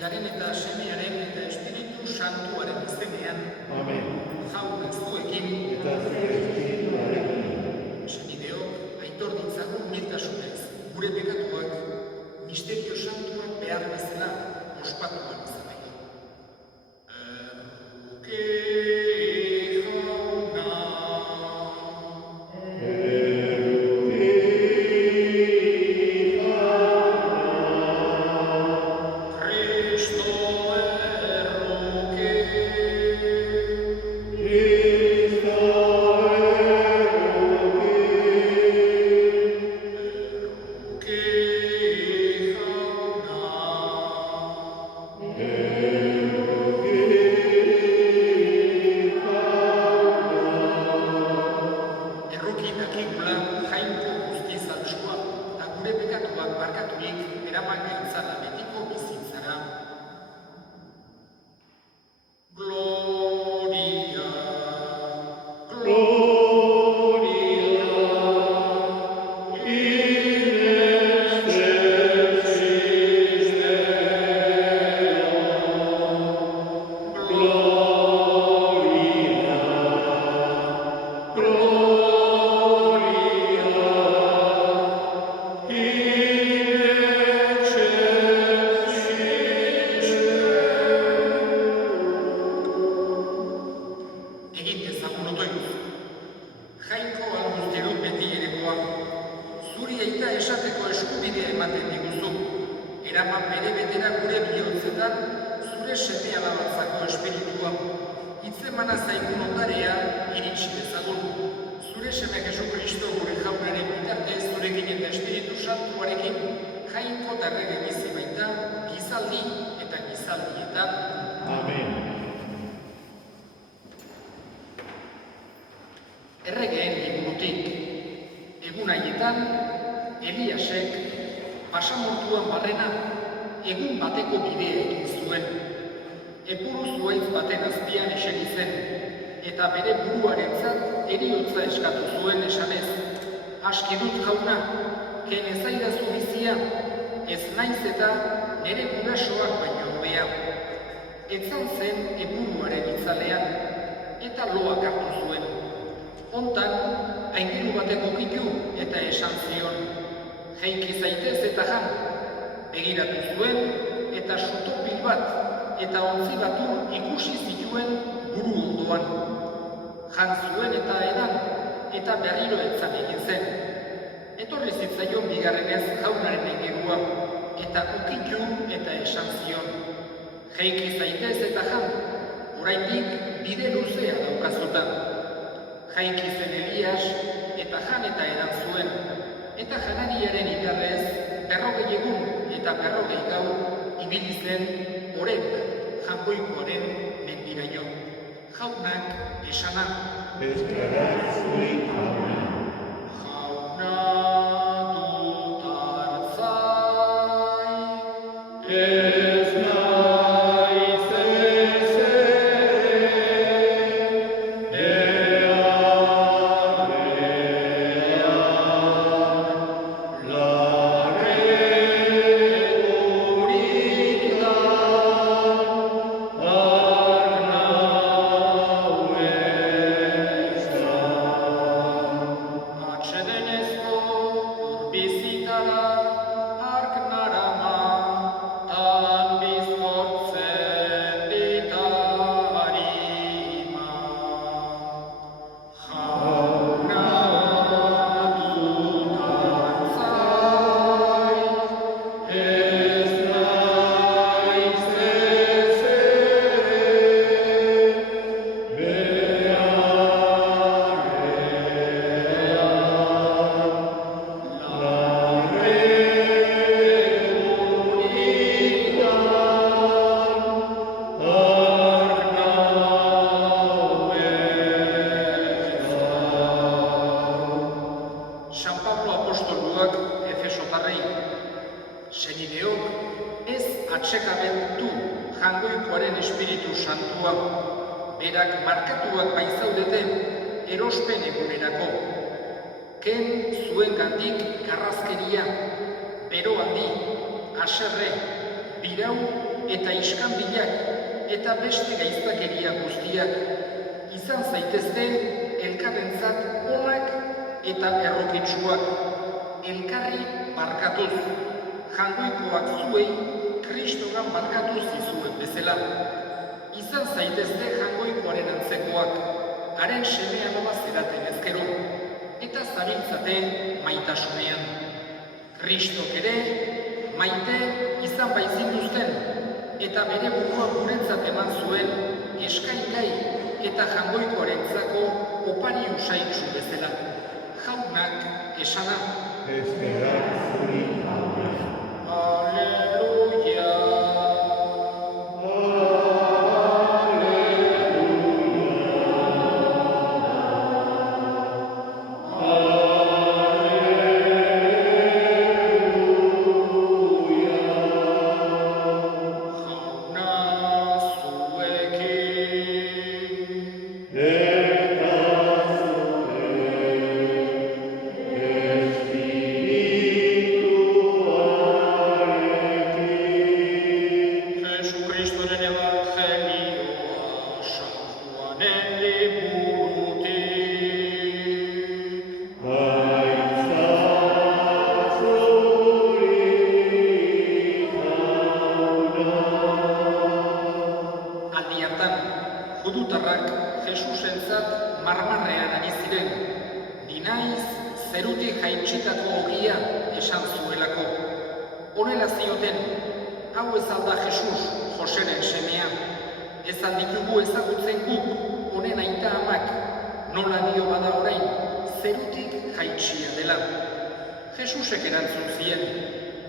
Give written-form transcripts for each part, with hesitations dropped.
Aitaren eta Semearen eta Espiritu Santuaren izenean. Amen. Jaun ez duekin. Eta zure espirituarekin. Senideok, aitor ditzagun miltasunez, gure pekatuak, misterio santuak behar bezala ospatuan izan. Eraman bere betera gure bihotzetan, zure seme alabatzako espiritua. Hitzemana zaigun ondarea, iritsi dezagun. Zure seme Jesukristo gure jaunaren bitartez, zurekin eta Espiritu Santuarekin, jainko eta errege bizi baita, gizaldi eta gizaldietan. Amen. Erregeen liburutik, egun haietan, Eliasek, basamortuan barrena, egun bateko bidea egin zuen. Epuru zuhaitz baten azpian eseri zen, eta bere buruarentzat heriotza eskatu zuen esanez. Aski dut jauna, ken ezaidazu bizia, ez naiz eta nire gurasoak baino hobea. Etzan zen epuruaren itzalean, eta loak hartu zuen. Hontan, aingiru bateko kitu eta esan zion. Jaiki zaitez eta jan, begiratu zuen eta sutopil bat eta ontzi batur ikusi zituen buru ondoan. Jan zuen eta edan eta berriro etzan egin zen. Etorri zitzaion bigarrenez jaunaren engirua eta ukitu eta esan zion. Jaiki zaitez eta jan, oraindik bide luzea daukazutan. Jaiki zen Elias eta jan eta edan zuen. Eta janariaren itarrez, 40 egun eta 40 gau ibili zen Oreb jangoikoaren mendiraino. Jaunak esana. Ez gara zuik jauna. Jauna dut hartzai. Ez naiz jangoikoaren Espiritu Santua, berak markatuak baizaudete erospen egunerako. Ken zuen gandik garrazkeria, bero handi, aserre, birau eta iskanbilak eta beste gaiztakeria guztiak izan zaitezte elkarrentzat onak eta errokitsuak, elkarri barkatuz, jangoikoak zuei Kristogan barkatu zizuen bezala. Izan zaitezte jangoikoaren antzekoak, haren seme alaba zeraten ezkero, eta zabiltzate maitasunean. Kristok ere maite izan baizintuzten, eta bere burua guretzat eman zuen eskaingai eta jangoikoarentzako opari usaitsu bezala. Jaunak esana. Esperar zuri, amen. Aleluia. Judutarrak Jesusentzat marmarrean ari ziren, ni naiz zerutik jaitsitako ogia esan zuelako. Honela zioten, hau ez alda Jesus, Joseren semea. Ez alditugu ezagutzen guk, honen aita amak, nola dio bada orain, zerutik jaitsia dela. Jesusek erantzun zien,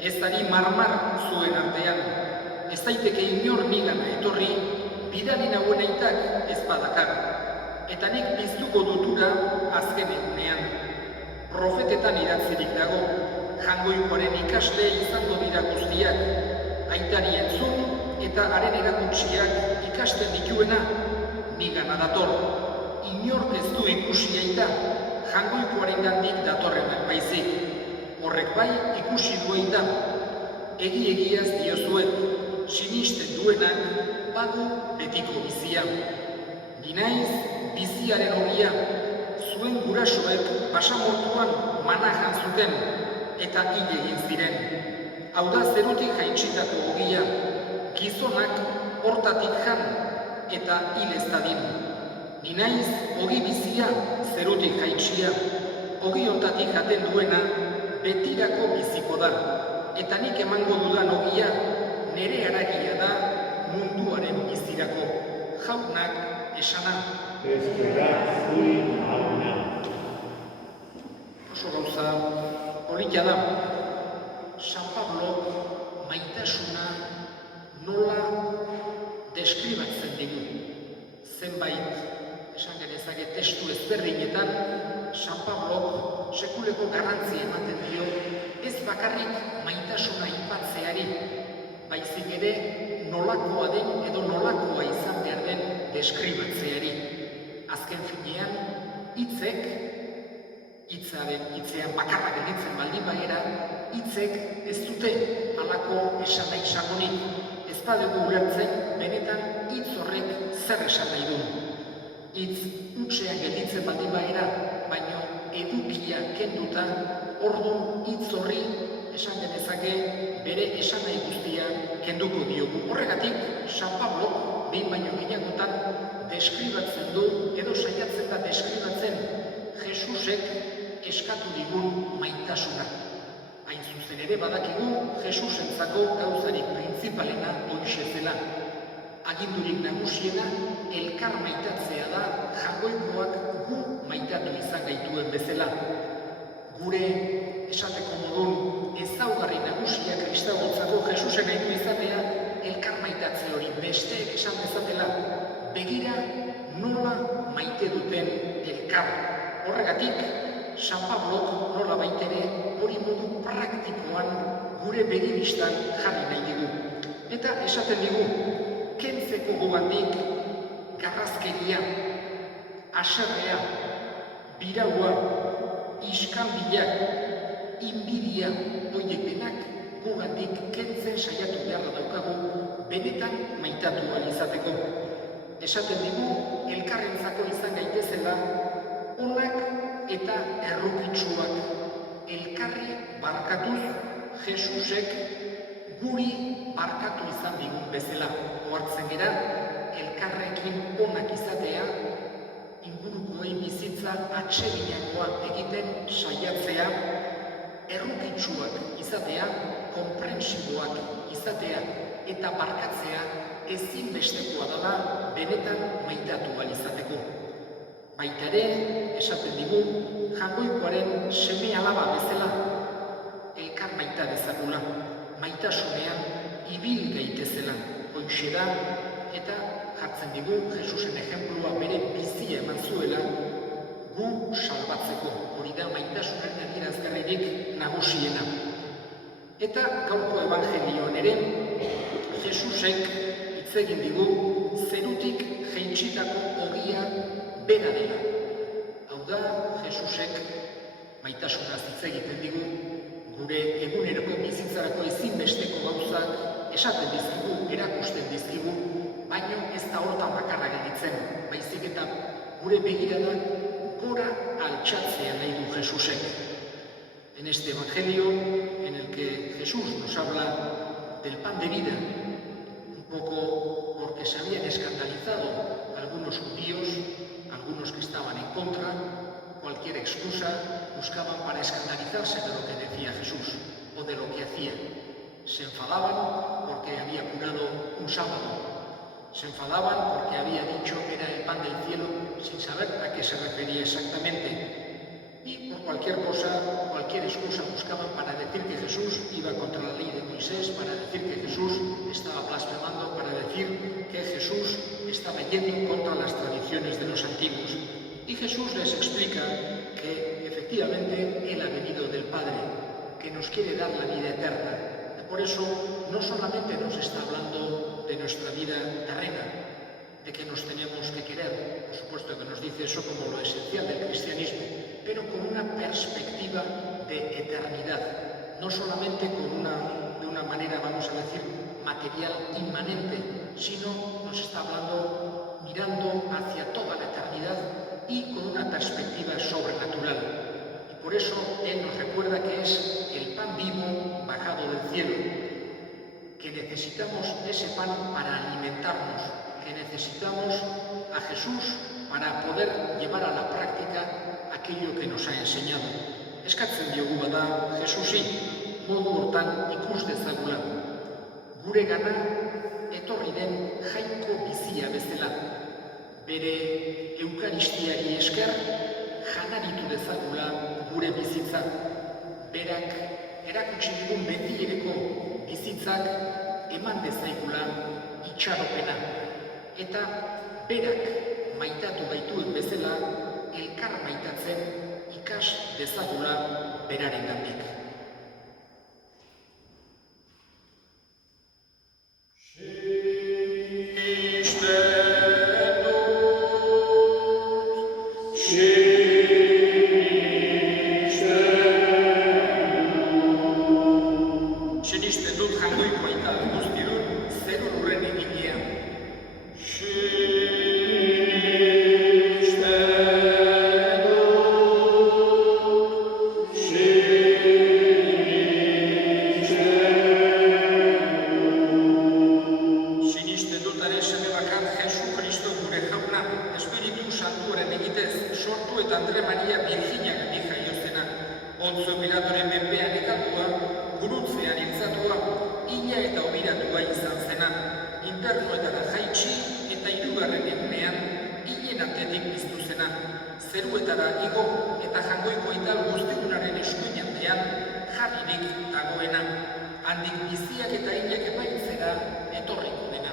ez ari marmar zuen artean, ez daiteke inor nigana etorri, bidali nauen aitak ez badakar, eta nik piztuko dutura azken egunean. Profetetan idatzirik dago, jangoikoaren ikasle izango dira guztiak, aitari entzun eta haren erakutsiak ikasten dituena, nigana dator. Inork ez du ikusi aita, jangoikoaren gandik datorrenak baizik. Horrek bai ikusi du aita, egi-egiaz diozuet, sinisten duenak, badu betiko bizia. Ni naiz biziaren ogia, zuen gurasoek basamortuan manajan zuten eta hil egin ziren. Hau da zerutik jaitsitako ogia, gizonak hortatik jan eta hil ez dadin. Ni naiz ogi bizia zerutik jaitsia, ogi hontatik jaten duena betirako biziko da, eta nik emango dudan ogia nere haragia da munduaren bizirako. Jaunak esana. Esperar zuri, amen. Oso gauza polita da. San Pablo maitasuna nola deskribatzen digu. Zenbait, esan genezake testu ezberdinetan, San Pablo sekuleko garrantzia ematen dio, ez bakarrik maitasuna aipatzeari, baizik ere nolakoa den edo nolakoa izan behar den deskribatzeari. Azken finean, hitzean bakarrak editzen baldin bagera, hitzek ez dute halako esanahi sakonik. Ez badugu ulertzen, benetan hitz horrek zer esan nahi du. Hitz hutsean gelditzen baldin bagera, baino edukia kenduta, orduan hitz horri esan genezake bere esanahi guztia kenduko diogu. Horregatik, San Pablo, behin baino gehiagotan, deskribatzen du, edo saiatzen da deskribatzen, Jesusek eskatu digun maitasuna. Hain zuzen ere badakigu, Jesusentzako gauzarik printzipalena horixe zela. Agindurik nagusiena, elkar maitatzea da jangoikoak gu maitatu izan gaituen bezala. Gure esateko modun ezaugarri nagusia kristagontzako Jesusen nahi du izatea elkar maitatze hori besteek esan dezatela. Begira nola maite duten elkar. Horregatik, San Pablok nola baitere hori modu praktikoan gure begibistan jarri nahi digu. Eta esaten digu, kentzeko gugandik garrazkeria, haserrea, biraua, iskanbilak, inbidia, horiek denak gugandik kentzen saiatu beharra daukagu benetan maitatu ahal izateko. Esaten digu, elkarrentzako izan gaitezela, onak eta errukitsuak. Elkarri barkatuz, Jesusek guri barkatu izan digun bezala. Ohartzen gera, elkarrekin onak izatea, ingurukoei bizitza atseginakoa egiten saiatzea, errukitsuak izatea, konprentsiboak izatea eta barkatzea ezinbestekoa dela benetan maitatu ahal izateko. Baita ere, esaten digu, Jaungoikoaren seme alaba bezala, elkar maita dezakula, maitasunean ibil gaitezela, hoixe da, eta jartzen digu, Jesusen ejemplua bere bizia eman zuela, gu salbatzeko, hori da maitasunen adierazgarririk nagusiena. Eta gaurko evangelioan ere, Jesusek hitz egin digu zerutik jaitsitako ogia bera dela. Hau da, Jesusek maitasunaz hitz egiten digu, gure eguneroko bizitzarako ezinbesteko gauzak esaten dizkigu, erakusten dizkigu, baino ez da hortan bakarra gelditzen, baizik eta gure begirada gora altxatzea nahi du Jesusek. En este evangelio, en el que Jesús nos habla del pan de vida, un poco porque se habían escandalizado algunos judíos, algunos que estaban en contra, cualquier excusa buscaban para escandalizarse de lo que decía Jesús o de lo que hacía. Se enfadaban porque había curado un sábado, se enfadaban porque había dicho que era el pan del cielo sin saber a qué se refería exactamente. Y por cualquier cosa, cualquier excusa buscaban para decir que Jesús iba contra la ley de Moisés, para decir que Jesús estaba blasfemando, para decir que Jesús estaba yendo contra las tradiciones de los antiguos. Y Jesús les explica que efectivamente Él ha venido del Padre, que nos quiere dar la vida eterna. Y por eso no solamente nos está hablando de nuestra vida terrena, de que nos tenemos que querer, por supuesto que nos dice eso como lo esencial del cristianismo, pero con una perspectiva de eternidad, no solamente de una manera, vamos a decir, material inmanente, sino nos está hablando mirando hacia toda la eternidad y con una perspectiva sobrenatural. Y por eso Él nos recuerda que es el pan vivo bajado del cielo, que necesitamos ese pan para alimentarnos, que necesitamos a Jesús para poder llevar a la práctica aquello que nos ha enseñado. Eskatzen diogu bada Jesusi, modu hortan ikus dezagula. Gure gana etorri den jainko bizia bezala. Bere eukaristiari esker janaritu dezagula gure bizitza. Berak erakutsi digun betiereko bizitzak eman dezaigula itxaropena. Eta berak maitatu gaituen bezala elkar maitatzen ikas dezagula berarengandik. Sinisten dut Jaungoiko aita guztiun zer horren egitea. Andre Maria Virginia gatik jaiozena, Pontzio Pilatoren menpean nekatua, gurutzean hiltzatua, ina eta obiratua izan zena, internoetara jaitsi eta hirugarren egunean hinen artetik piztu zena, zeruetara igo eta Jaungoiko ital guztigunaren eskuinaldean jarririk dagoena, handik biziak eta hinak epaitzera etorriko dena.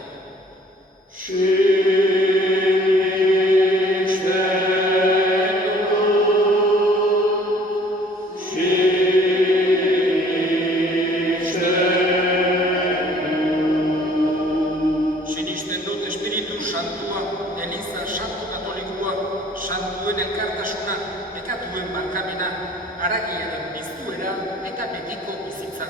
Santuen elkartasuna, pekatuen barkamena, haragiaren biztuera eta betiko bizitza.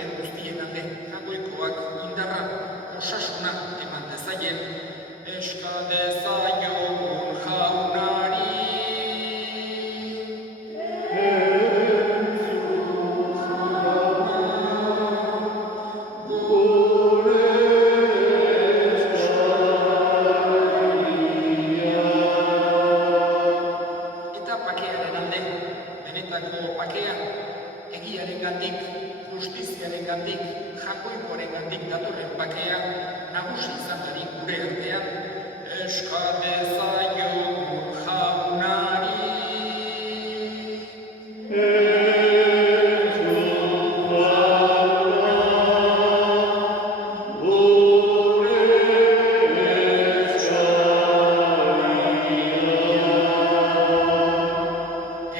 den guztien alde, jagoikoak indarra, osasuna eman dezaien, eska dezaiogun jaunari. Eta pakearen alde, benetako pakea, egiarengandik, justiziarengandik, jakoikoarengandik datorren bakea, nagusi izan dadin gure artean, eska dezaiogun jaunari.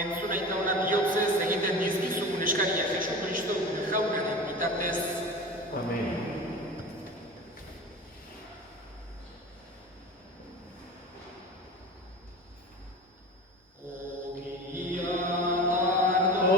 Entzun aita hona bihotzez egiten dizkizugun eskaria Jesu Kristo gure jaunaren bitartez. Amén. Ogia ardo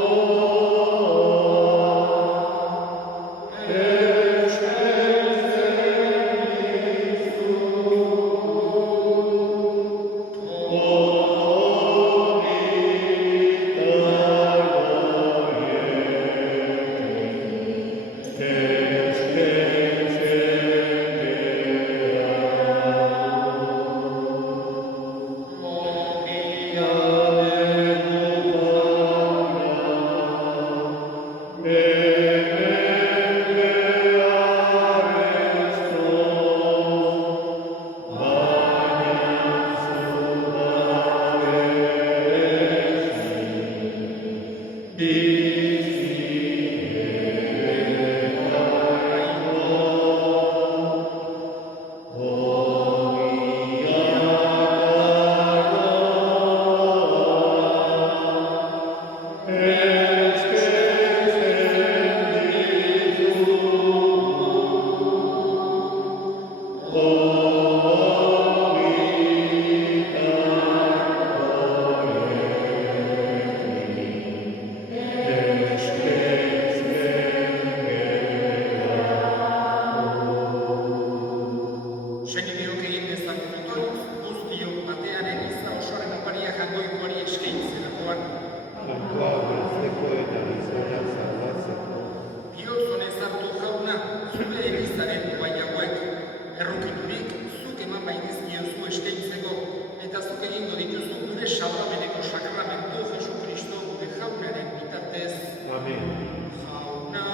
Senideok egin dezagun otoitz, guztiok batean eliza osoaren oparia jagoikoari eskaintzerakoan. Kantua beltzeko eta gizona salbatzeko. Bihotz honez hartu jauna, zure elizaren guai hauek, errukiturik zuk eman baitizkiozu eskaintzeko, eta zuk egingo dituzu gure salbameneko sakramentu Jesu Kristo gure jaunaren bitartez. Amén. Jauna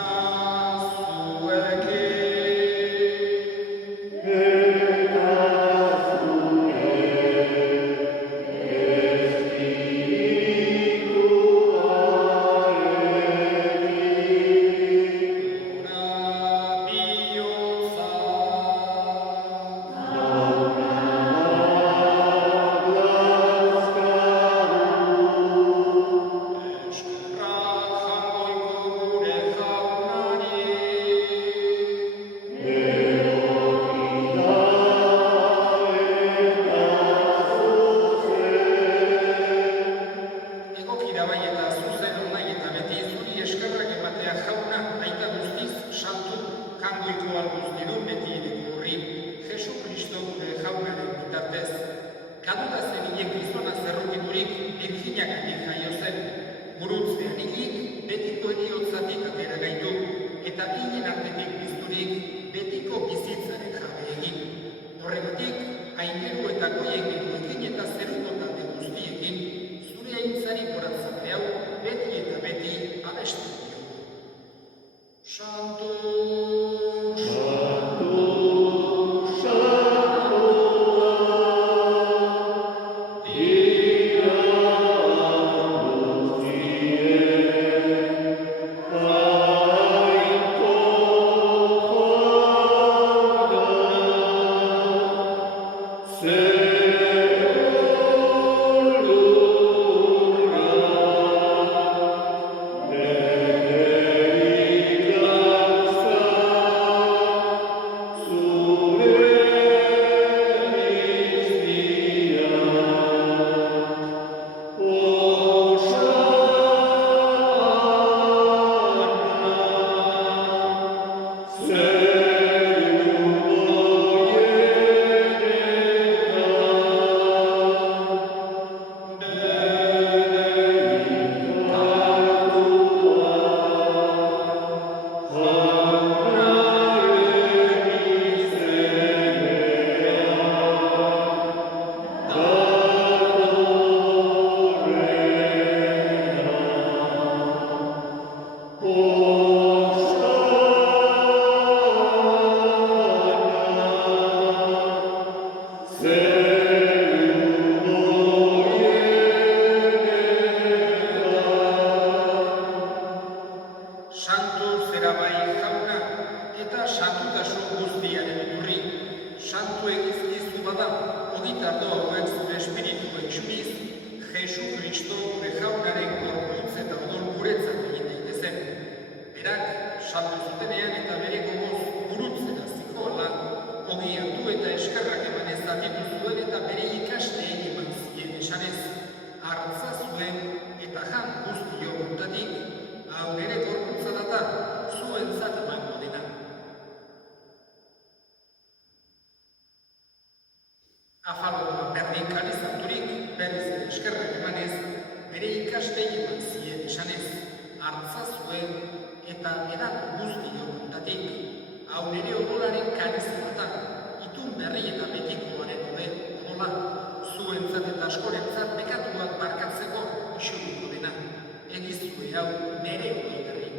zueke. Egokira bai eta zuzen onai eta beti zuri eskerrak ematea jauna, aita guztiz, santu, jangoiko guztidun beti edeko horri, Jesu Kristo gure jaunaren bitartez. Kaduta zebilen gizona zerrukiturik, enzinak jaio zen, gurutzean hilik, betiko eriotzatik atera gaitu, eta hilen artetik bizturik, betiko bizitzaren jabe egin. Horregatik, aingeru eta goiengeruekin eta zeruko talde guztiekin, zure aintzari boratzale hau, beti eta beti abestu diogu. Santo, Santo, zuenean eta bere gogoz burutzera zikoala, ogi hartu eta eskerrak emanez zatitu zuen eta bere ikasteei eman zien esanez, hartza zuen eta jan guztio kontatik, hau nere gorputza data, zuentzat emango dena. Afalo berdin karizaturik, berriz eskerrak emanez, bere ikastei eman zien esanez, hartza zuen eta edan guztio kontatik, hau nere odolaren karizatata, itun berri eta betikoaren odola, zuentzat eta askorentzat bekatuak barkatzeko isuriko dena, egizue hau nere odol berri.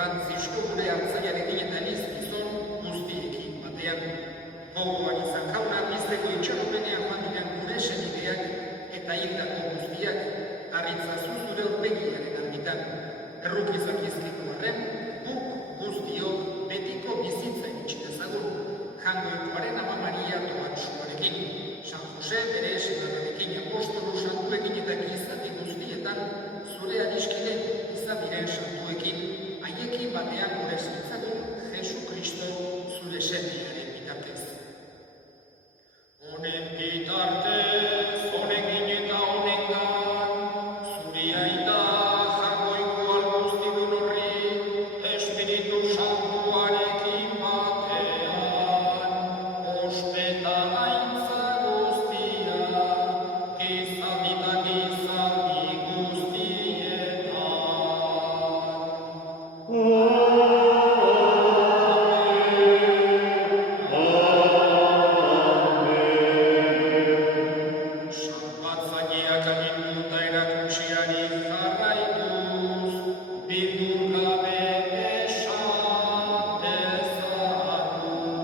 Frantzisko gure hartzaiarekin eta niz gizon guztiekin batean. Gogoan izan jauna bizteko itxaropenean joan diren gure senideak eta hildako guztiak, harritzazu zure aurpegiaren argitan. Errukizak izkitu arren, guk guztiok betiko bizitza itxi dezagun, Jangoikoaren Ama Maria Tomatsuarekin, San Jose bere senarrarekin, apostolu santuekin eta gizati guztietan, zure adiskide izan diren santuekin, haiekin batean gure zitzagun Jesu Kristo zure seniaren bitartez. Honen bitartez, honekin eta honengan, zuri aita Jangoiko alguztidun horri, Espiritu Santuarekin batean, ospeta gaitza guztia, gizadi da gizadi guztietan. Sanpatzaileak aginduta erakutsiari jarraituz, bildur gabe esan dezagun.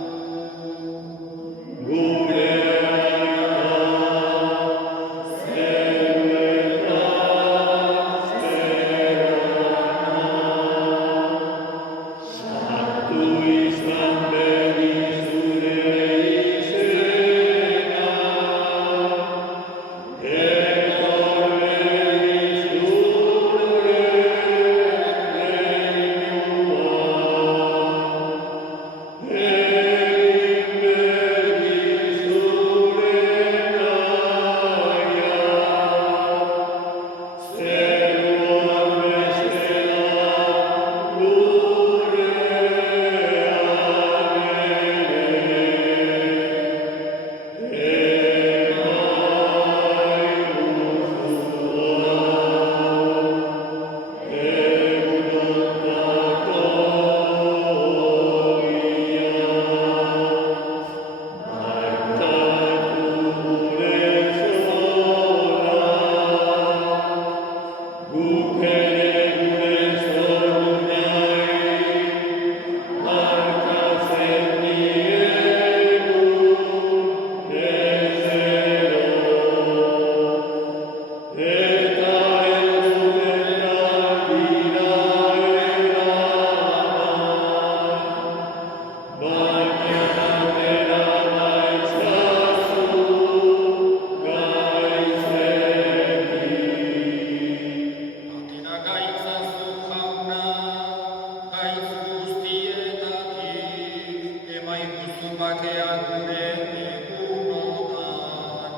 zu bakea gure egunotan.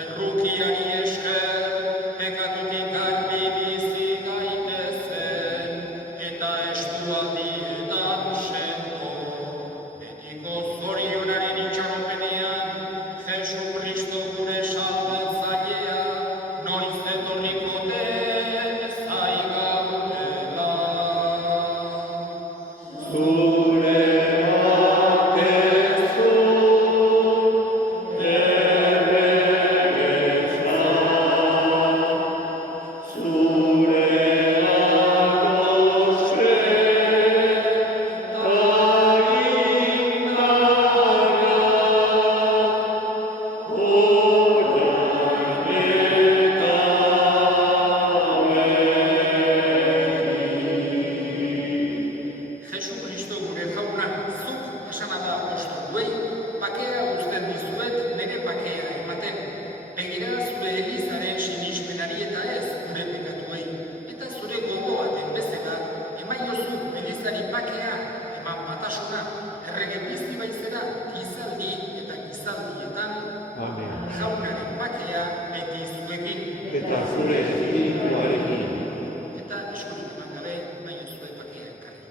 Errukiari esker, pekatutik garbi bizi gaitezen, eta estualdietan sendo. Betiko zorionaren itxaropenean, Jesu Kristo gure salbatzailea, noiz etorriko den zaigaudela. Zureak ezu, erregeza, zureak goxe, ta indarra, orain eta Jesu Kristo gure jauna, zuk esanada apostoluei, bakea uzten dizuet nire bakea ematen. Begira zure Elizaren sinismenari eta ez gure pekatuei. Eta zure gogo baten bezala, emaiozu Elizari bakea, eman batasuna, errege bizi baizera, gizaldi eta gizaldietan, Amen. jaunaren bakea beti zuekin. Eta zure espirituarekin. Eta eskurik eman gabe, emaiozue bakea ekarri.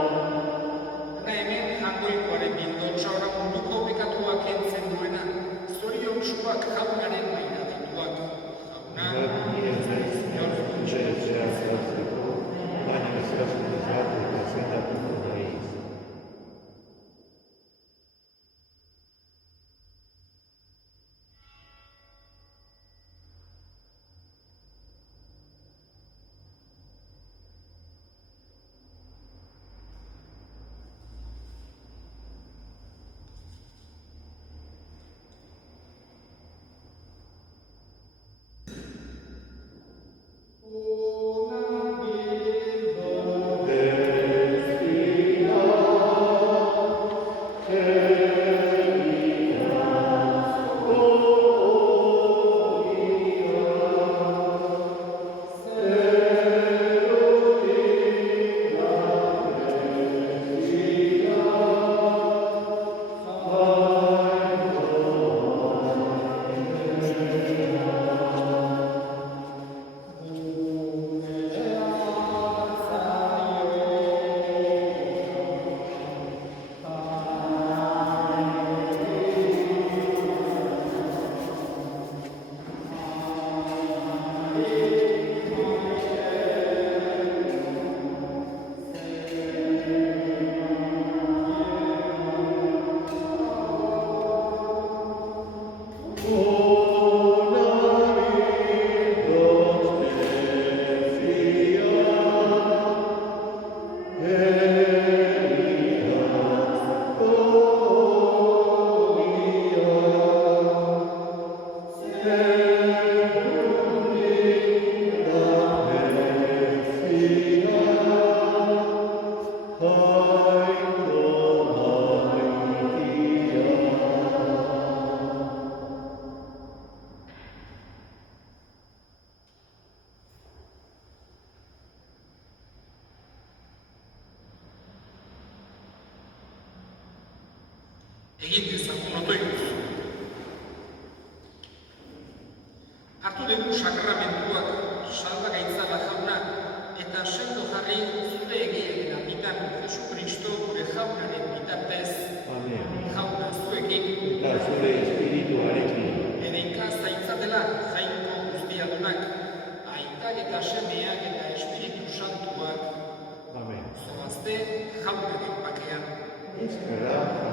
Hona hemen jainkoikoaren bildotsa ora munduko pekatua kentzen duena, zoriontsuak jaunaren maila dituak. Jauna, Nije naiz etxea zehazteko, baina ezazu dezatu eta zendatuko naiz. egin dezagun otoituz. Hartu dugu sakramentuak salbagaitzala jauna eta sendo jarri zure egiaren alditan Jesu Kristo gure jaunaren bitartez Amen. jauna zuekin Eta zure espirituarekin. ereika zaitzatela jainko guztiadunak aitak eta semeak eta Espiritu Santuak Amen. zoazte jaunaren bakean. Eskerrak